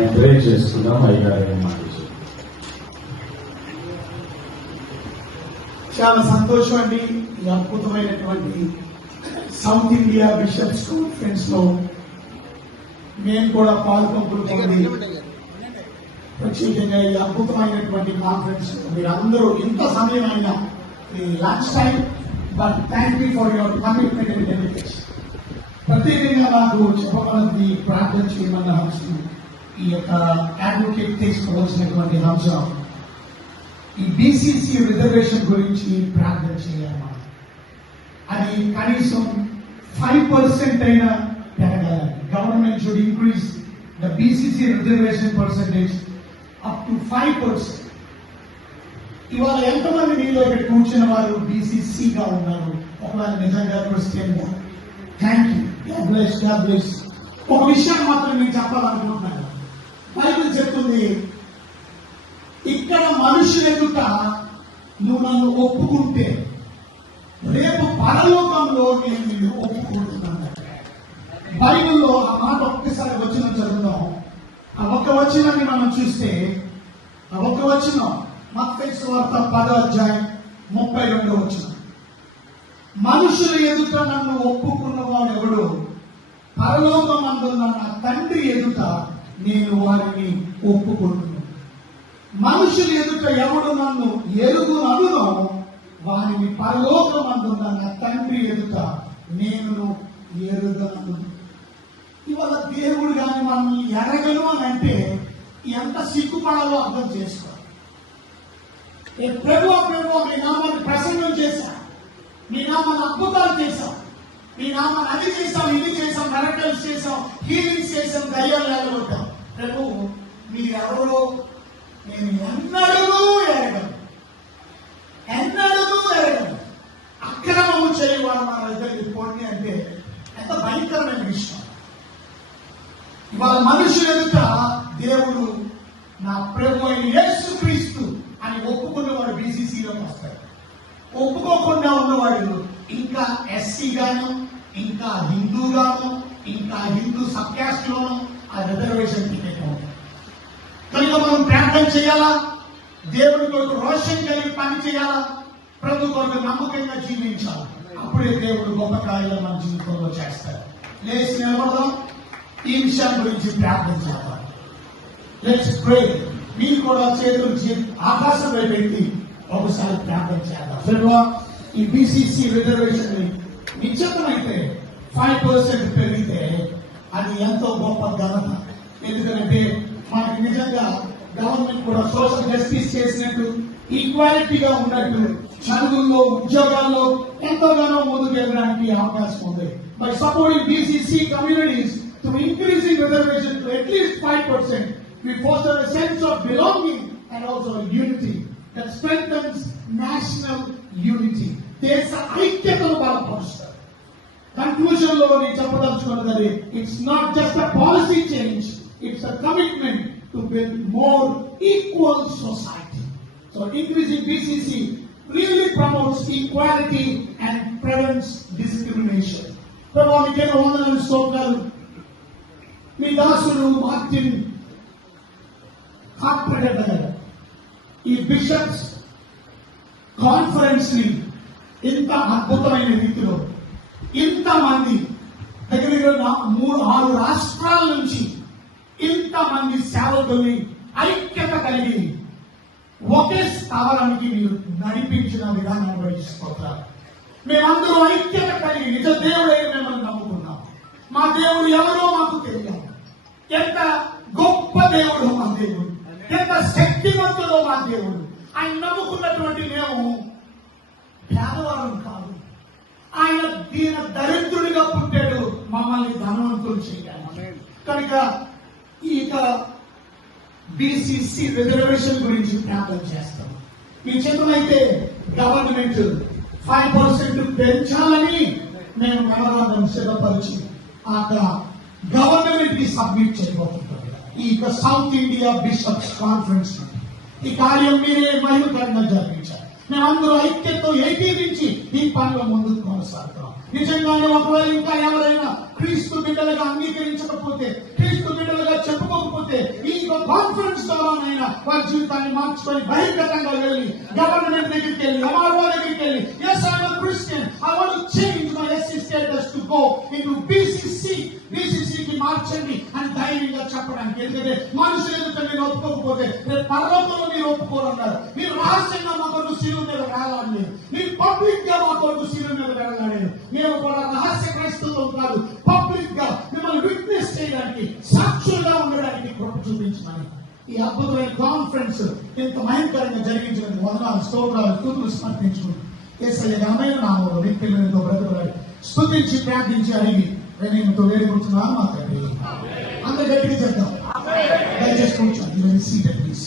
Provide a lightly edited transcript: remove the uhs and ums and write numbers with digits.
Encourage చేసుకుందాం. అయ్యారు చాలా సంతోషం అండి. ఈ అద్భుతమైనటువంటి సౌత్ ఇండియా బిషప్స్ కాన్ఫరెన్స్ లో నేను కూడా పాల్గొంటుంది. ప్రత్యేకంగా ఈ అద్భుతమైనటువంటి కాన్ఫరెన్స్ మీరు అందరూ ఇంత సమయం అయినా lunch time, but thank you for your commitment and dedication. ప్రత్యేకంగా నాకు చెప్పబడింది ప్రార్థన చేయమన్న అంశం, ఈ యొక్క అడ్వకేట్ తీసుకోవాల్సినటువంటి అంశం, ఈ బీసీసీ రిజర్వేషన్ గురించి ప్రార్థన చేయాలన్నమాట. అది కనీసం 5% అయినా పెరగాలి. Government should increase the BCC reservation percentage up to 5%. ఇవాళ ఎంతమంది మీలో ఇక్కడ కూర్చున్న వారు బీసీసీగా ఉన్నారు? ఒకవేళ నిజంగా Christian, thank you, God bless. ఒక విషయం మాత్రం నేను చెప్పాలనుకుంటున్నాను. బైబిల్ చెప్తుంది, ఇక్కడ మనుషుల ఎదుట నువ్వు నన్ను ఒప్పుకుంటే రేపు పరలోకంలో నేను నిన్ను ఒప్పుకుంటున్నాను. బైబిల్లో ఆ మాట ఒక్కసారి వచ్చిన చదువుదాం. ఆ ఒక్క వచనాన్ని మనం చూస్తే, ఆ ఒక్క వచనం మత్తయి సువార్త 10:32 వచనం. మనుషుల ఎదుట నన్ను ఒప్పుకున్నవాడు ఎవడు, పరలోకమందున్న నా తండ్రి ఎదుట నేను వారిని ఒప్పుకుంటున్నాను. మనుషుల ఎదుట ఎవడు నన్ను ఎరుగుననునో వారిని పరలోకమందున్న నా తండ్రి ఎదుట నేను ఎరుగను. ఇవాళ దేవుడు కానీ మనల్ని ఎరగను అని అంటే ఎంత సిగ్గుపడాలో అర్థం చేసుకోవాలి. ప్రభు మీ నామాన్ని ప్రసన్నం చేశా, మీ నామాన్ని అద్భుతాలు చేశాం, మీ నామాన్ని అది చేసాం, ఇది చేసాం, మెరకల్స్ చేసాం, హీలింగ్స్ చేసాం, దయ్యాలు లేకపోతాం. ప్రభు మీరెవరో నేను ఎన్నడూ ఎరగను, అక్రమము చేయవాడు మన దగ్గరికి పోండి అంటే ఎంత భయంకరమైన విషయం. ఇవాళ మనుషుల ఎదుట దేవుడు నా ప్రభు అయిన యేసుక్రీస్తు అని ఒప్పుకున్నవాడు బీసీసీలోకి వస్తాడు. ఒప్పుకోకుండా ఉన్నవాడు ఇంకా ఎస్సీ గాను, ఇంకా హిందూ గాను, ఇంకా హిందూ సబ్ క్యాస్ట్ లోను ఆ రిజర్వేషన్ టికెట్ ఉంటాయి. కనుక మనం ప్రార్థన చేయాలా, దేవుడి కొరకు రోషం కలిగి పని చేయాలా, ప్రభు కొరకు నమ్మకంగా జీవించాలి. అప్పుడే దేవుడు గొప్ప కార్యాలు మన జీవితంలో చేస్తారు. లేచి నిలబడదాం, ఈ విషయం గురించి ప్రార్థన చేద్దాం. Let's pray. మీరు కూడా చేతులు ఆకాశంలో పెట్టి ఒకసారి ప్రార్థన చేద్దాం. ప్రభువా, ఈ బీసీసీ రిజర్వేషన్ నిశ్చితమైతే 5% పెరిగితే అది ఎంతో గొప్ప ఘనత. ఎందుకంటే మనకి నిజంగా గవర్నమెంట్ కూడా సోషల్ జస్టిస్ చేసినట్టు, ఈక్వాలిటీగా ఉన్నట్టు, చదువుల్లో ఉద్యోగాల్లో ఎంతగానో ముందుకెళ్ళడానికి అవకాశం ఉంది. By supporting BCC communities to increasing reservation to at least 5%, we foster a sense of belonging and also unity that strengthens national unity. దేశ ఐక్యతను బలపరుస్తారు. కన్క్లూజన్ లో నేను చెప్పదలుచుకున్నది, it's not just a policy change, it's a commitment to build more equal society. So increasing BCC really promotes equality and prevents discrimination. ప్రభావికే వందనాలు స్తోత్రాలు. మీ దాసుడు Martin హార్ట్ఫెడర్ ఈ bishops conference ని ఇంత అద్భుతమైన రీతిలో ఇంతమంది దగ్గర 3-6 రాష్ట్రాల నుంచి ఇంతమంది సేవకుల్ని ఐక్యత కలిగి ఒకే స్థావరానికి మీరు నడిపించిన విధానం వహిస్తున్నారు. మేమందరూ ఐక్యత కలిగి నిజ దేవుడే మిమ్మల్ని నమ్ముకున్నాం. మా దేవుడు ఎవరో మాకు తెలియాలి. ఎంత గొప్ప దేవుడు మా దేవుడు, ఎంత శక్తివంతుడో మా దేవుడు. ఆయన నమ్ముకున్నటువంటి మేము పేదవారం కాదు. ఆయన దీన దరిద్రుడిగా పుట్టాడు మమ్మల్ని ధనవంతులు చేయాలి. కనుక ఇక బీసీసీ రిజర్వేషన్ గురించి ప్రార్థన చేస్తాం. మీ చేతులైతే గవర్నమెంట్ 5% పెంచాలని మేము మెమరాండం సిద్ధపరిచి ఆ గవర్నమెంట్ కి సబ్మిట్ చేయబోతున్నాం. ఈ సౌత్ ఇండియా బిషప్స్ కాన్ఫరెన్స్ ఈ కార్యం మీరే మహిమకరంగా జరిపించారు. మేమందరూ ఐక్యతతో ఏకీవించి ఈ పనిలో ముందుకు కొనసాగుతాం. నిజంగానే ఒకవేళ ఇంకా ఎవరైనా క్రీస్తు బిడ్డలుగా అంగీకరించకపోతే, క్రీస్తు బిడ్డలుగా చెప్పుకోకపోతే, ఈ వారి జీవితాన్ని మార్చుకొని బహిర్గతంగా వెళ్ళి గవర్నమెంట్ దగ్గరికి వెళ్ళి ఎంఆర్ఓ దగ్గరికి వెళ్ళి yes I am a Christian, I want to change my SC status to go into BCC కి మార్చండి అని ధైర్యంగా చెప్పడానికి. ఎందుకంటే మనుషులు ఎదుట మీరు ఒప్పుకోకపోతే రేపు పరలోకంలో మీరు ఒప్పుకోరన్నారు. మీరు రహస్యంగా మా కొరకు శిలువ మీద వెళ్ళాలని, మీరు పబ్లిక్ గా మా కొరకు శిలువ మీద వెళ్ళాలని. మేము కూడా రహస్య క్రైస్తవం కాదు, పబ్లిక్ గా మిమ్మల్ని విట్నెస్ చేయడానికి, సాక్షులుగా ఉండడానికి కృప చూపించమని ఈ అద్భుతమైన కాన్ఫరెన్స్ ఇంత భయంకరంగా జరిగించినందుకు వందనాలు, స్తోత్రాలు, స్తుతులు సమర్పించుకుంటూ యేసయ్య ఘనమైన నామములో వ్యక్తులతో బ్రతుకులాడి స్తుతించి ప్రార్థించి అడిగి నేను వేడుకుంటున్నాను మా తండ్రి. అందరూ గట్టిగా చెప్తాం. దయచేసి కూర్చోండి. Seated please.